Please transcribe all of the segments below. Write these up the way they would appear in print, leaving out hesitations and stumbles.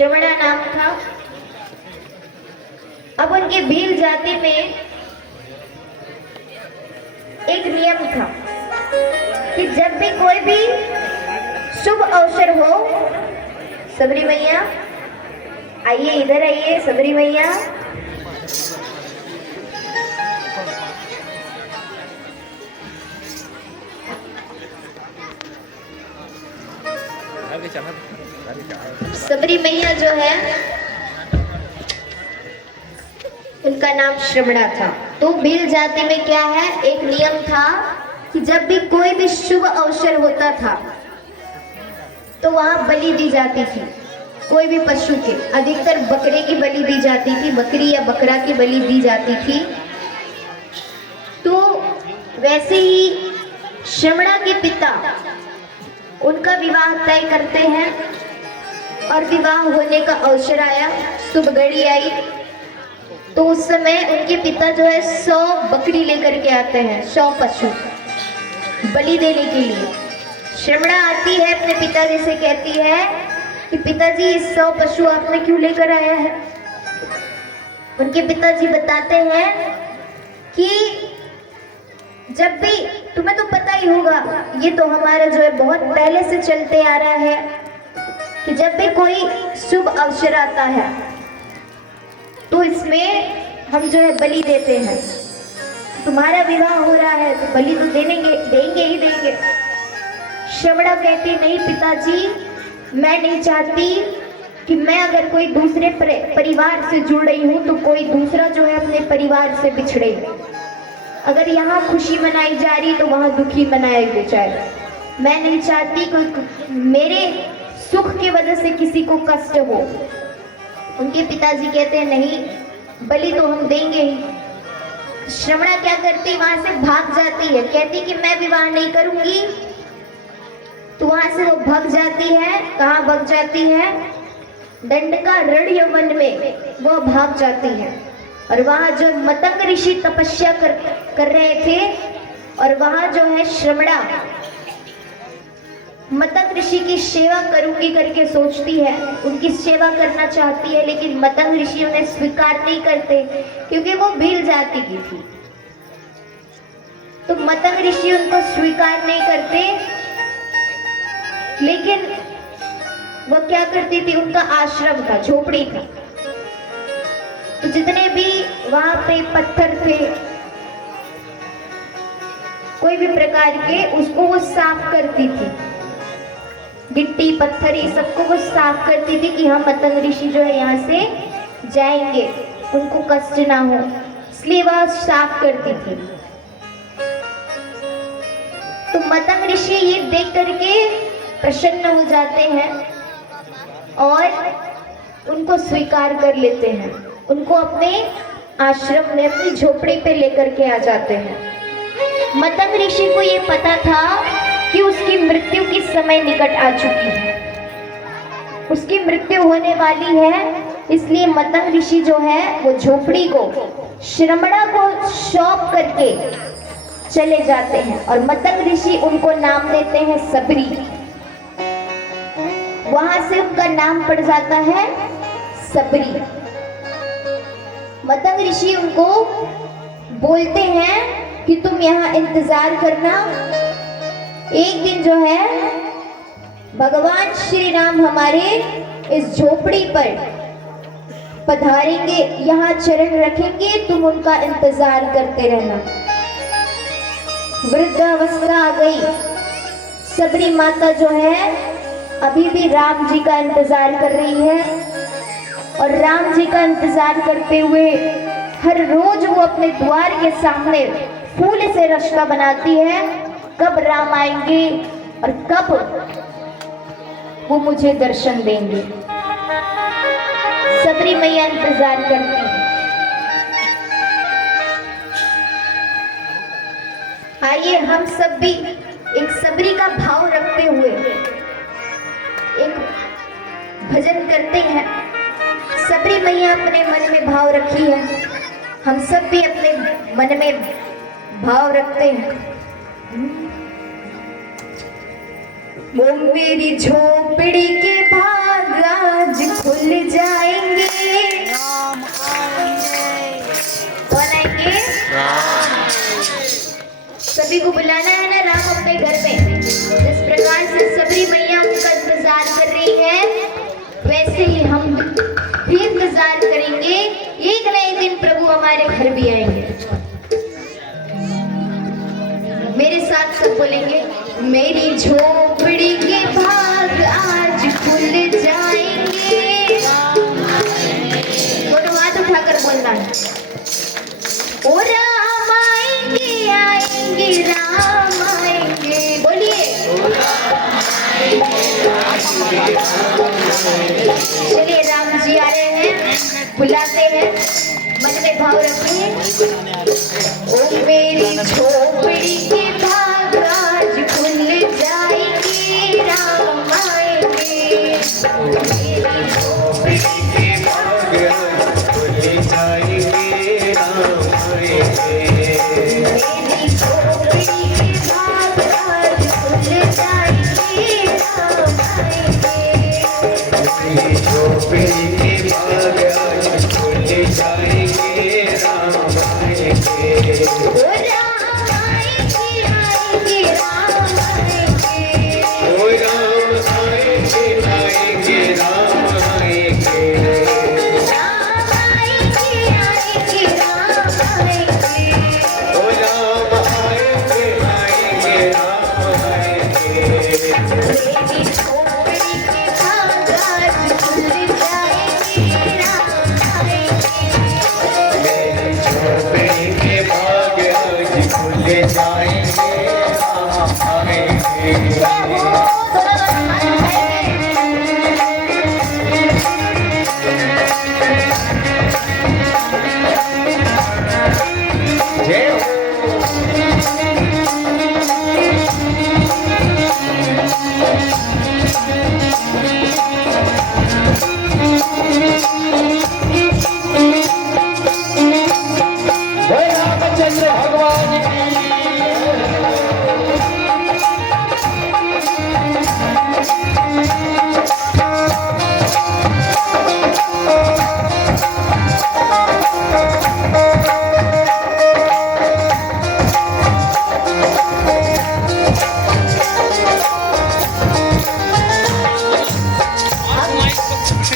श्रवणा नाम था। अब उनकी भील जाति में एक नियम था कि जब भी कोई भी शुभ अवसर हो, सबरी मैया आइए, इधर आइए सबरी मैया, सबरी मैया जो है उनका नाम श्रवणा था। तो भील जाति में क्या है, एक नियम था कि जब भी कोई भी शुभ अवसर होता था तो वहां बलि दी जाती थी। कोई भी पशु के, अधिकतर बकरे की बलि दी जाती थी, बकरी या बकरा की बलि दी जाती थी। तो वैसे ही श्रवणा के पिता उनका विवाह तय करते हैं और विवाह होने का अवसर आया, शुभ घड़ी आई। तो उस समय उनके पिता जो है 100 बकरी लेकर के आते हैं, 100 पशु बलि देने के लिए। श्रवणा आती है अपने पिताजी से, कहती है कि पिताजी 100 पशु आपने क्यों लेकर आया है। उनके पिताजी बताते हैं कि जब भी, तुम्हें तो पता ही होगा, ये तो हमारा जो है बहुत पहले से चलते आ रहा है कि जब भी कोई शुभ अवसर आता है तो इसमें हम जो है बलि देते हैं। तुम्हारा विवाह हो रहा है तो बलि तो देंगे ही देंगे। श्रवणा कहती नहीं पिताजी, मैं नहीं चाहती कि मैं अगर कोई दूसरे परिवार से जुड़ रही हूँ तो कोई दूसरा जो है अपने परिवार से बिछड़े। अगर यहाँ खुशी मनाई जा रही तो वहाँ दुखी मनाया जाए। मैं नहीं चाहती कोई मेरे सुख की वजह से किसी को कष्ट हो। उनके पिताजी कहते हैं नहीं, बलि तो हम देंगे ही। श्रवणा क्या करती, वहां से भाग जाती है, कहती कि मैं विवाह नहीं करूंगी। तो वहां से वो भाग जाती है। कहाँ भाग जाती है, दंडका रण्य वन में वो भाग जाती है। और वहां जो मतंग ऋषि तपस्या कर रहे थे, और वहां जो है श्रवणा मतंग ऋषि की सेवा करूंगी करके सोचती है, उनकी सेवा करना चाहती है, लेकिन मतंग ऋषि उन्हें स्वीकार नहीं करते क्योंकि वो भील जाति की थी। तो मतंग ऋषि उनको स्वीकार नहीं करते, लेकिन वो क्या करती थी, उनका आश्रम था, झोपड़ी था, तो जितने भी वहां पे पत्थर थे कोई भी प्रकार के, उसको वो साफ करती थी। गिट्टी पत्थर ये सबको वो साफ करती थी कि हम मतंग ऋषि जो है यहाँ से जाएंगे, उनको कष्ट ना हो, इसलिए वह साफ करती थी। तो मतंग ऋषि ये देख करके प्रसन्न हो जाते हैं और उनको स्वीकार कर लेते हैं, उनको अपने आश्रम में, अपनी झोपड़ी पे लेकर के आ जाते हैं। मतंग ऋषि को ये पता था कि उसकी मृत्यु की समय निकट आ चुकी है, उसकी मृत्यु होने वाली है। इसलिए मतंग ऋषि जो है वो झोपड़ी को श्रवणा को सौंप करके चले जाते हैं और मतंग ऋषि उनको नाम देते हैं सबरी। वहां से उनका नाम पड़ जाता है सबरी। मतंग ऋषि उनको बोलते हैं कि तुम यहाँ इंतजार करना, एक दिन जो है भगवान श्री राम हमारे इस झोपड़ी पर पधारेंगे, यहाँ चरण रखेंगे, तुम उनका इंतजार करते रहना। वृद्धावस्था आ गई, सबरी माता जो है अभी भी राम जी का इंतजार कर रही है और राम जी का इंतजार करते हुए हर रोज वो अपने द्वार के सामने फूल से रास्ता बनाती है, कब राम आएंगे और कब वो मुझे दर्शन देंगे। सबरी मैया इंतजार करती है। आइए हम सब भी एक सबरी का भाव रखते हुए एक भजन करते हैं। सबरी मैया अपने मन में भाव रखी है, हम सब भी अपने मन में भाव रखते हैं। वो मेरी झोपड़ी के भाग आज खुले सभी को बुलाना है ना राम अपने घर में। जिस प्रकार से सबरी मैया उनका इंतजार कर रही है, वैसे ही हम भी इंतजार करेंगे। एक न एक दिन प्रभु हमारे घर भी आएंगे। मेरे साथ सब बोलेंगे, मेरी झोपड़ी के भाग आज खुल जाएंगे। दोनों हाथ उठाकर बोलना है, ओ राम आएंगे आएंगे राम आएंगे। बोलिए, चलिए राम जी आ रहे हैं, बुलाते हैं, मन में भाव रखिए। ओ मेरी झोपड़ी के भाग आज खुल जाएंगे राम आएंगे। मेरी झोपड़ी के भाग आज खुल जाएंगे राम आएंगे। मेरी झोपड़ी के भाग आज खुल जाएंगे राम आएंगे। मेरी झोपड़ी के भाग आज खुल जाएंगे राम आएंगे। ओ राम आएंगे आएंगे राम आएंगे। ओ राम आएंगे आएंगे राम आएंगे। राम आएंगे आएंगे राम आएंगे। ओ राम आएंगे आएंगे राम आएंगे। मेरी झोपड़ी के भाग आज खुल जाएंगे राम आएंगे। मेरी झोपड़ी के भाग आज खुल जाएंगे राम आएंगे। जय हो। जय रामचंद्र भगवान की।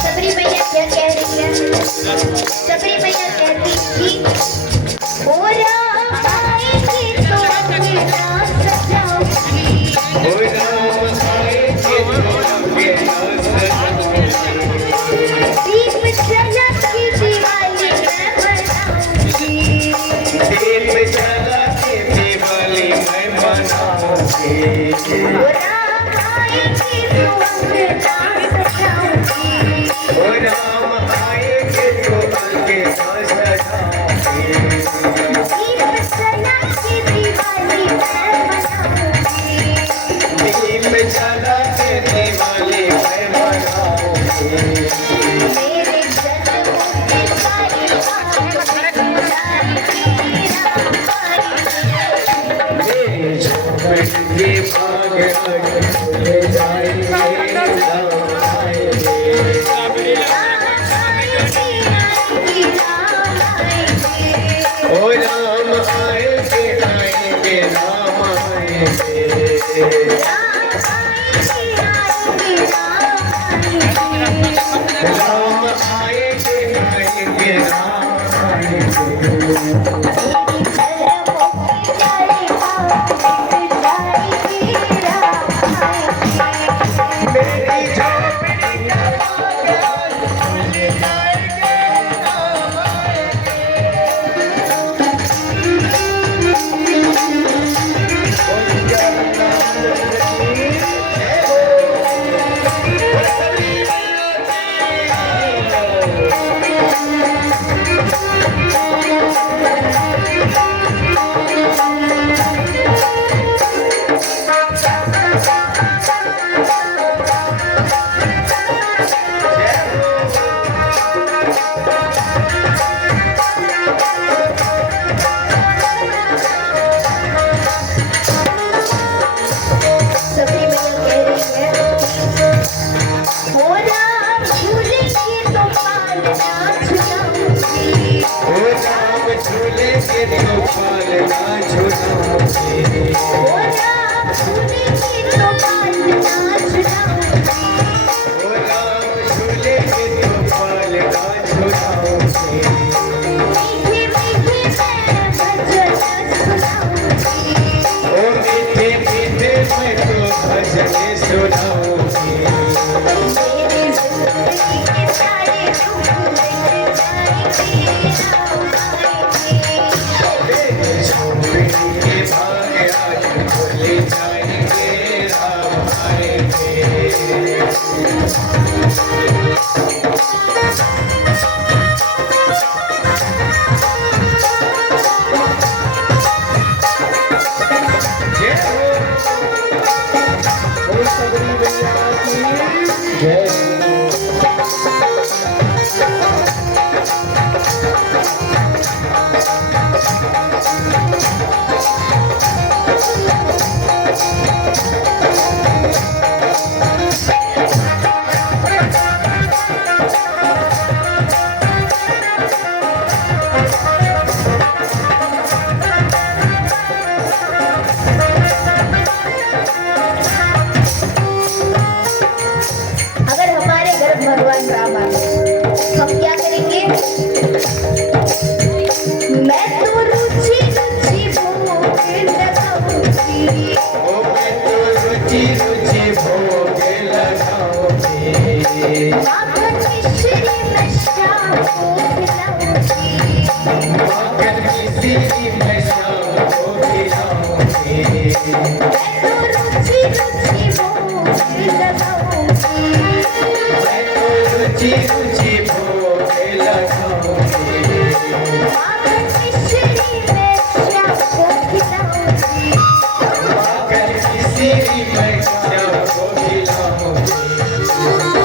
सबरी मैया क्या कह रही है? सबरी मैया कहती थी, ओ राम आएंगे तो अंगना सजाऊंगी। ओ राम आएंगे तो अंगना सजाऊंगी। दीप जला के दिवाली मैं मनाऊंगी। दीप जला के दिवाली मैं मनाऊंगी। ओ राम आएंगे तो अंगना सजाऊंगी। ओ राम आएंगे तो अंगना सजाऊंगी। दीप जला के दिवाली मैं मनाऊंगी। दीप जला के दिवाली मैं मनाऊंगी। मेरे जन्मों के सारे पाप जाएंगे राम आएंगे। मेरे झोपड़ी के भाग आज खुल जाएंगे राम आएंगे। ओ राम आएंगे आएंगे राम आएंगे। राम आएंगे आएंगे राम आएंगे। मेरी झोपड़ी का भाग आज खुल जाएंगे राम झूलेंगे तो पालना झूलाऊंगी। ओ राम झूलेंगे तो पालना झूलाऊंगी। ओ राम झूलेंगे तो पालना झूलाऊंगी। मीठे मीठे मैं भजन सुनाऊंगी। ओ मीठे मीठे मैं तो भजन सुनाऊंगी। मेरी जिंदगी के सारे दुख मिट जाएंगे, राम आएंगे। मेरे झोपड़ी के भाग आज खुल जाएंगे, राम आएंगे। जय हो सबरी मैया की जय। अगर हमारे घर भगवान राम आ गए, हम क्या करेंगे? मैं तो रुचि रुचि भोग लगाऊंगी। ओ मैं तो रुचि रुचि भोग लगाऊंगी। माखन मिश्री मैं शाम को खिलाऊंगी। माखन मिश्री मैं शाम को खिलाऊंगी। मैं तो रुचि रुचि भोग लगाऊंगी। मैं तो रुचि रुचि भोग लगाऊंगी। माखन मिश्री मैं शाम को खिलाऊंगी। माखन मिश्री मैं शाम को खिलाऊंगी।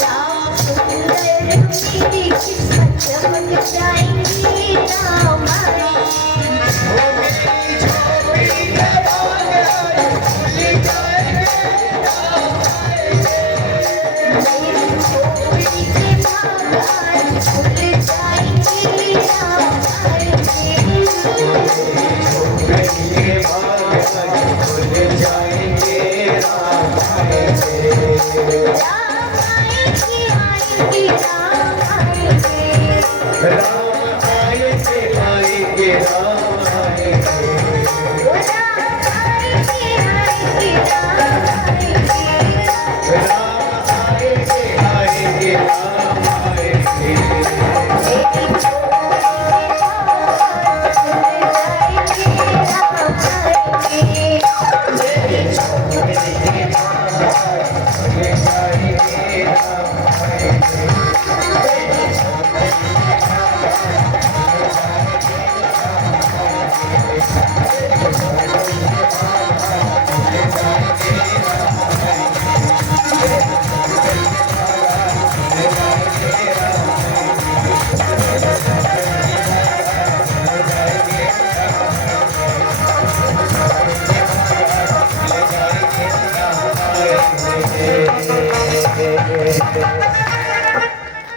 राम सुंदर मेरी किस्मत चमक जाएंगी, राम आएंगे। ओ मेरी झोपड़ी के भाग आज खुल जाएंगे, राम आएंगे। मेरी झोपड़ी के भाग आज खुल जाएंगे, राम आएंगे। झोपड़ी के भाग आज खुल जाएंगे, राम आएंगे। राम आएंगे आएंगे राम आएंगे। राम आएंगे आएंगे राम आएंगे। ओ राम आएंगे आएंगे राम आएंगे। राम आएंगे आएंगे राम आएंगे। मेरी झोपड़ी के भाग खुल जाएंगे, राम आएंगे। मेरी झोपड़ी खुल जाएंगे राम आएंगे।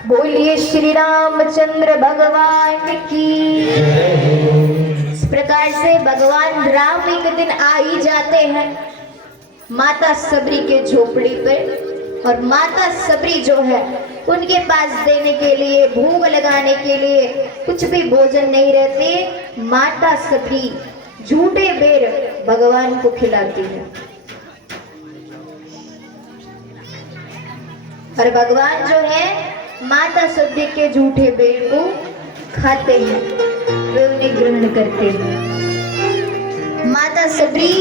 बोलिए श्री रामचंद्र भगवान की। इस प्रकार से भगवान राम एक दिन आ ही जाते हैं माता सबरी के झोपड़ी पे, और माता सबरी जो है उनके पास देने के लिए, भोग लगाने के लिए कुछ भी भोजन नहीं रहते। माता सबरी झूठे बेर भगवान को खिलाती है, और भगवान जो है माता सबरी के झूठे बेर को खाते हैं, वे उन्हें ग्रहण करते हैं। माता सबरी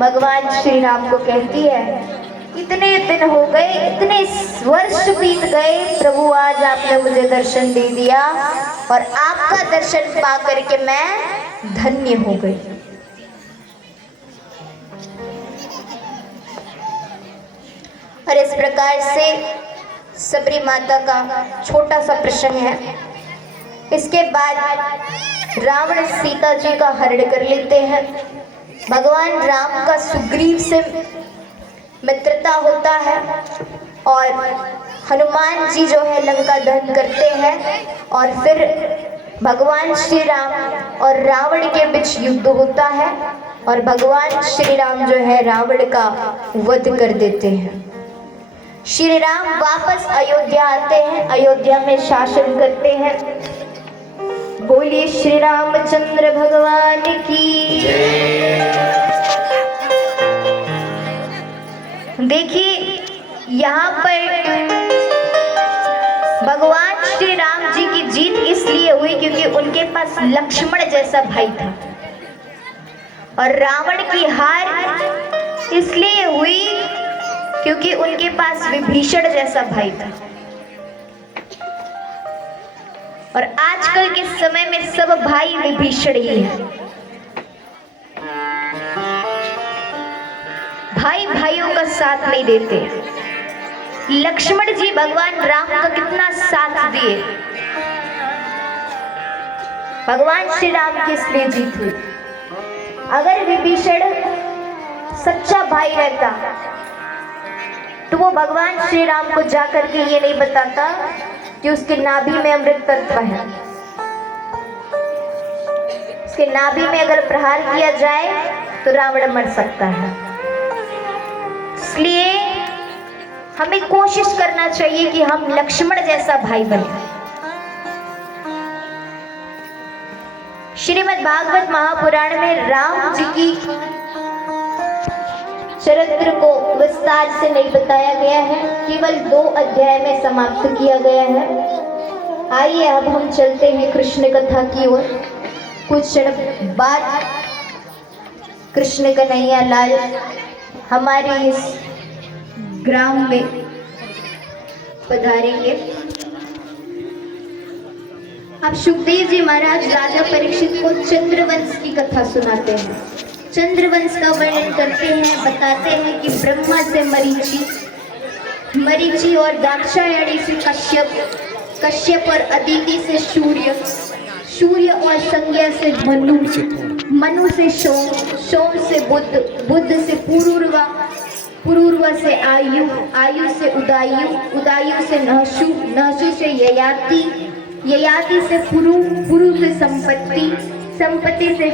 भगवान श्री राम को कहती है, इतने दिन हो गए, इतने वर्ष बीत गए प्रभु, आज आपने मुझे दर्शन दे दिया और आपका दर्शन पा करके मैं धन्य हो गई। और इस प्रकार से सबरी माता का छोटा सा प्रसंग है। इसके बाद रावण सीता जी का हरण कर लेते हैं। भगवान राम का सुग्रीव से मित्रता होता है और हनुमान जी जो है लंका दहन करते हैं, और फिर भगवान श्री राम और रावण के बीच युद्ध होता है और भगवान श्री राम जो है रावण का वध कर देते हैं। श्री राम वापस अयोध्या आते हैं, अयोध्या में शासन करते हैं। बोलिए श्री रामचंद्र भगवान की। देखिए यहाँ पर भगवान श्री राम जी की जीत इसलिए हुई क्योंकि उनके पास लक्ष्मण जैसा भाई था, और रावण की हार इसलिए हुई क्योंकि उनके पास विभीषण जैसा भाई था। और आजकल के समय में सब भाई विभीषण ही है। भाई भाइयों का साथ नहीं देते। लक्ष्मण जी भगवान राम का कितना साथ दिए। भगवान श्री राम की इसलिए जीत हुई। अगर विभीषण सच्चा भाई रहता तो वो भगवान श्री राम को जाकर के ये नहीं बताता कि उसके नाभि में अमृत तत्व है। उसके नाभि में अगर प्रहार किया जाए तो रावण मर सकता है। इसलिए हमें कोशिश करना चाहिए कि हम लक्ष्मण जैसा भाई बने। श्रीमद् भागवत महापुराण में राम जी की चरित्र को विस्तार से नहीं बताया गया है, केवल 2 अध्याय में समाप्त किया गया है। आइए अब हम चलते हैं कृष्ण कथा की ओर। कुछ क्षण बाद कृष्ण कन्हैया लाल हमारे इस ग्राम में पधारेंगे। अब सुखदेव जी महाराज राजा परीक्षित को चंद्रवंश की कथा सुनाते हैं। चंद्रवंश का वर्णन करते हैं, बताते हैं कि ब्रह्मा से मरीचि और दाक्षायणी से कश्यप, कश्यप और अदिति से सूर्य और संज्ञा से मनु से सोम से बुध से पुरूर्वा से आयु से उदायु से नहसु से ययाति से पुरु से संपत्ति से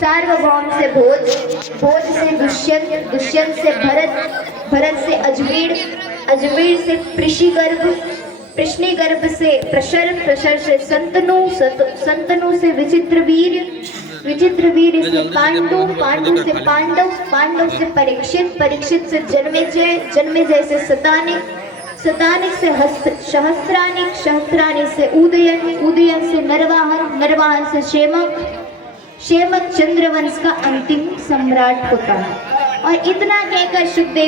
सार्वभौम से भोज से दुष्यंत से भरत से अजमेर से कृष्णिगर्भ से प्रशर से संतनु से विचित्र वीर से पांडु से पांडव से परीक्षित से जन्मेजय से सतानिक से सहस्त्रानिक से उदयन से नरवाहन से शेमक चंद्रवंश का अंतिम सम्राट होता है। और इतना कहकर सुखदेव